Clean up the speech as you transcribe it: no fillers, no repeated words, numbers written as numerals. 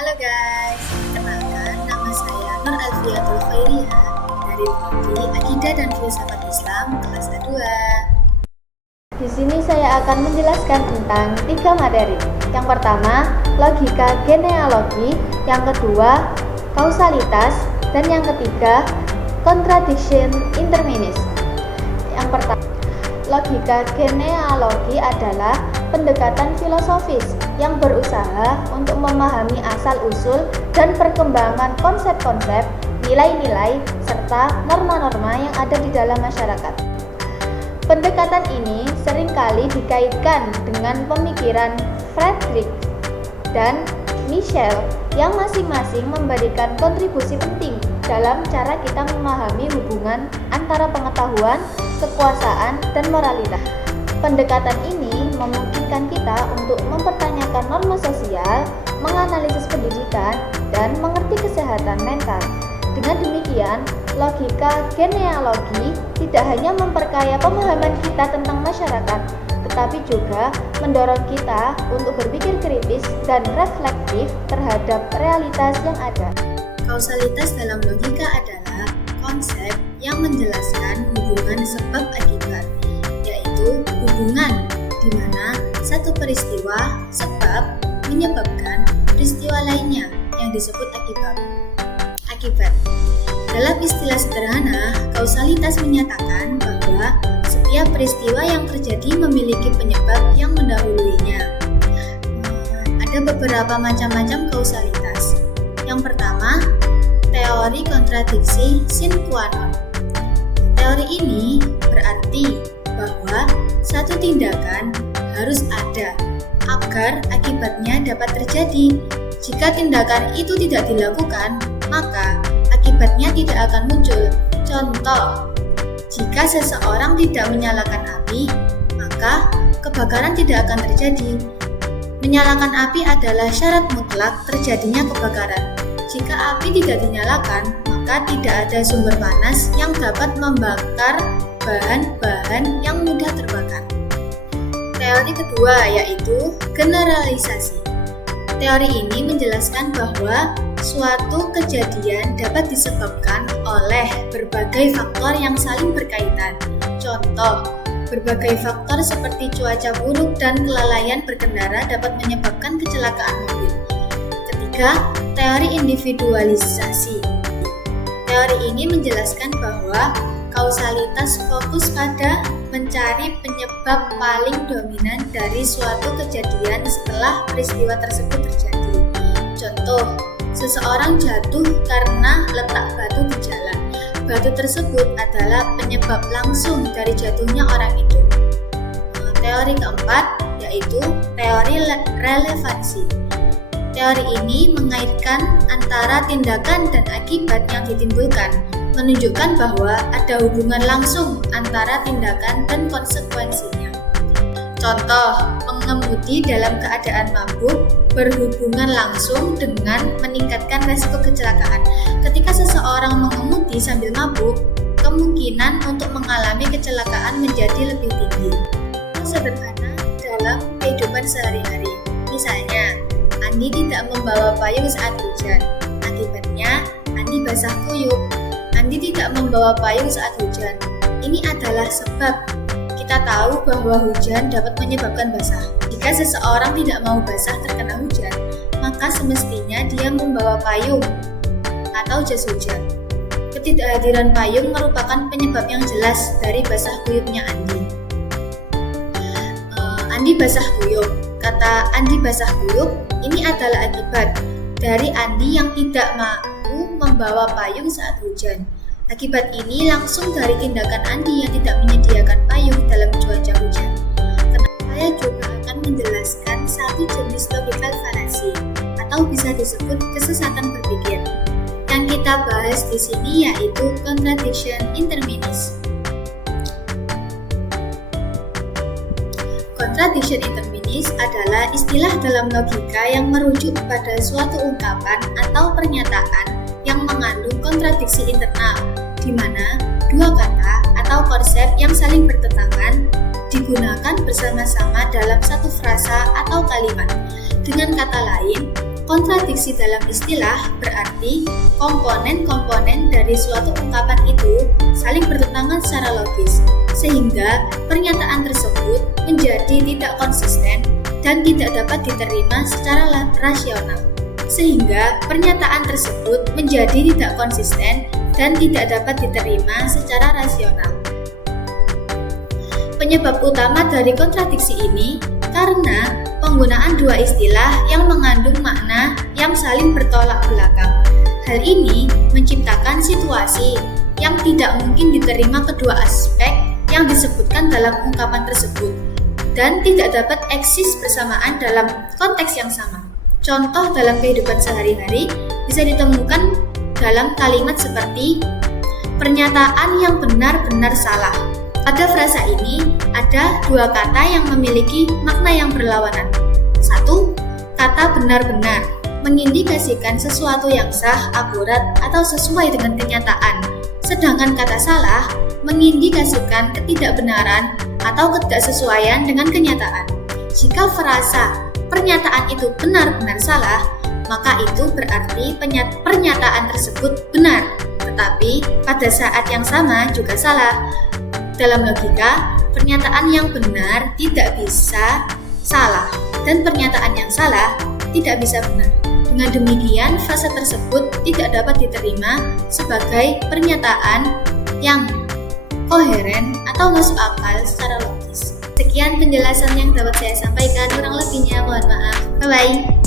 Halo guys, kenalkan nama saya Nur Alfiatul Khairia dari Prodi Akidah dan Filsafat Islam kelas A2. Di sini saya akan menjelaskan tentang 3 materi. Yang pertama, logika genealogi, yang kedua, kausalitas, dan yang ketiga, contradiction interminis. Yang pertama, logika genealogi adalah pendekatan filosofis yang berusaha untuk memahami asal-usul dan perkembangan konsep-konsep, nilai-nilai, serta norma-norma yang ada di dalam masyarakat. Pendekatan ini seringkali dikaitkan dengan pemikiran Friedrich dan Michel yang masing-masing memberikan kontribusi penting dalam cara kita memahami hubungan antara pengetahuan, kekuasaan, dan moralitas. Pendekatan ini memungkinkan kita untuk mempertanyakan norma sosial, menganalisis pendidikan, dan mengerti kesehatan mental. Dengan demikian, logika genealogi tidak hanya memperkaya pemahaman kita tentang masyarakat, tetapi juga mendorong kita untuk berpikir kritis dan reflektif terhadap realitas yang ada. Kausalitas dalam logika adalah konsep yang menjelaskan hubungan sebab akibat, yaitu hubungan di mana satu peristiwa sebab menyebabkan peristiwa lainnya yang disebut akibat. Dalam istilah sederhana, kausalitas menyatakan bahwa setiap peristiwa yang terjadi memiliki penyebab yang mendahuluinya. Ada beberapa macam-macam kausalitas. Yang pertama, teori kontradiksi sine qua non. Teori ini berarti bahwa satu tindakan harus ada agar akibatnya dapat terjadi. Jika tindakan itu tidak dilakukan, maka akibatnya tidak akan muncul. Contoh, jika seseorang tidak menyalakan api, maka kebakaran tidak akan terjadi. Menyalakan api adalah syarat mutlak terjadinya kebakaran. Jika api tidak dinyalakan, maka tidak ada sumber panas yang dapat membakar bahan-bahan yang mudah terbakar. Teori kedua yaitu generalisasi. Teori ini menjelaskan bahwa suatu kejadian dapat disebabkan oleh berbagai faktor yang saling berkaitan. Contoh, berbagai faktor seperti cuaca buruk dan kelalaian berkendara dapat menyebabkan kecelakaan mobil. Ketiga, teori individualisasi. Teori ini menjelaskan bahwa kausalitas fokus pada mencari penyebab paling dominan dari suatu kejadian setelah peristiwa tersebut terjadi. Contoh, seseorang jatuh karena letak batu di jalan. Batu tersebut adalah penyebab langsung dari jatuhnya orang itu. Teori keempat yaitu teori relevansi. Teori ini mengaitkan antara tindakan dan akibat yang ditimbulkan, menunjukkan bahwa ada hubungan langsung antara tindakan dan konsekuensinya. Contoh, mengemudi dalam keadaan mabuk berhubungan langsung dengan meningkatkan resiko kecelakaan. Ketika seseorang mengemudi sambil mabuk, kemungkinan untuk mengalami kecelakaan menjadi lebih tinggi. Sederhana dalam kehidupan sehari-hari. Misalnya, Andi tidak membawa payung saat hujan. Akibatnya, Andi basah kuyup. Andi tidak membawa payung saat hujan. Ini adalah sebab. Kita tahu bahwa hujan dapat menyebabkan basah. Jika seseorang tidak mau basah terkena hujan, maka semestinya dia membawa payung atau jas hujan. Ketidakhadiran payung merupakan penyebab yang jelas dari basah kuyupnya Andi. Andi basah kuyup. Kata Andi basah kuyup ini adalah akibat dari Andi yang tidak mau membawa payung saat hujan. Akibat ini langsung dari tindakan Andi yang tidak menyediakan payung dalam cuaca hujan. Saya juga akan menjelaskan satu jenis logical fallacy atau bisa disebut kesesatan berpikir. Yang kita bahas di sini yaitu contradiction interminis. Contradiction interminis adalah istilah dalam logika yang merujuk pada suatu ungkapan atau pernyataan yang mengandung kontradiksi internal, di mana dua kata atau konsep yang saling bertentangan digunakan bersama-sama dalam satu frasa atau kalimat. Dengan kata lain, kontradiksi dalam istilah berarti komponen-komponen dari suatu ungkapan itu saling bertentangan secara logis, sehingga pernyataan tersebut menjadi tidak konsisten dan tidak dapat diterima secara rasional. Sehingga pernyataan tersebut menjadi tidak konsisten dan tidak dapat diterima secara rasional. Penyebab utama dari kontradiksi ini karena penggunaan dua istilah yang mengandung makna yang saling bertolak belakang. Hal ini menciptakan situasi yang tidak mungkin diterima kedua aspek yang disebutkan dalam ungkapan tersebut dan tidak dapat eksis bersamaan dalam konteks yang sama. Contoh dalam kehidupan sehari-hari bisa ditemukan dalam kalimat seperti pernyataan yang benar-benar salah. Pada frasa ini ada dua kata yang memiliki makna yang berlawanan. Satu, kata benar-benar mengindikasikan sesuatu yang sah, akurat, atau sesuai dengan kenyataan. Sedangkan kata salah mengindikasikan ketidakbenaran atau ketidaksesuaian dengan kenyataan. Jika frasa pernyataan itu benar-benar salah, maka itu berarti pernyataan tersebut benar, tetapi pada saat yang sama juga salah. Dalam logika, pernyataan yang benar tidak bisa salah, dan pernyataan yang salah tidak bisa benar. Dengan demikian, frasa tersebut tidak dapat diterima sebagai pernyataan yang koheren atau masuk akal secara logis. Sekian penjelasan yang dapat saya sampaikan, kurang lebihnya mohon maaf. Bye-bye.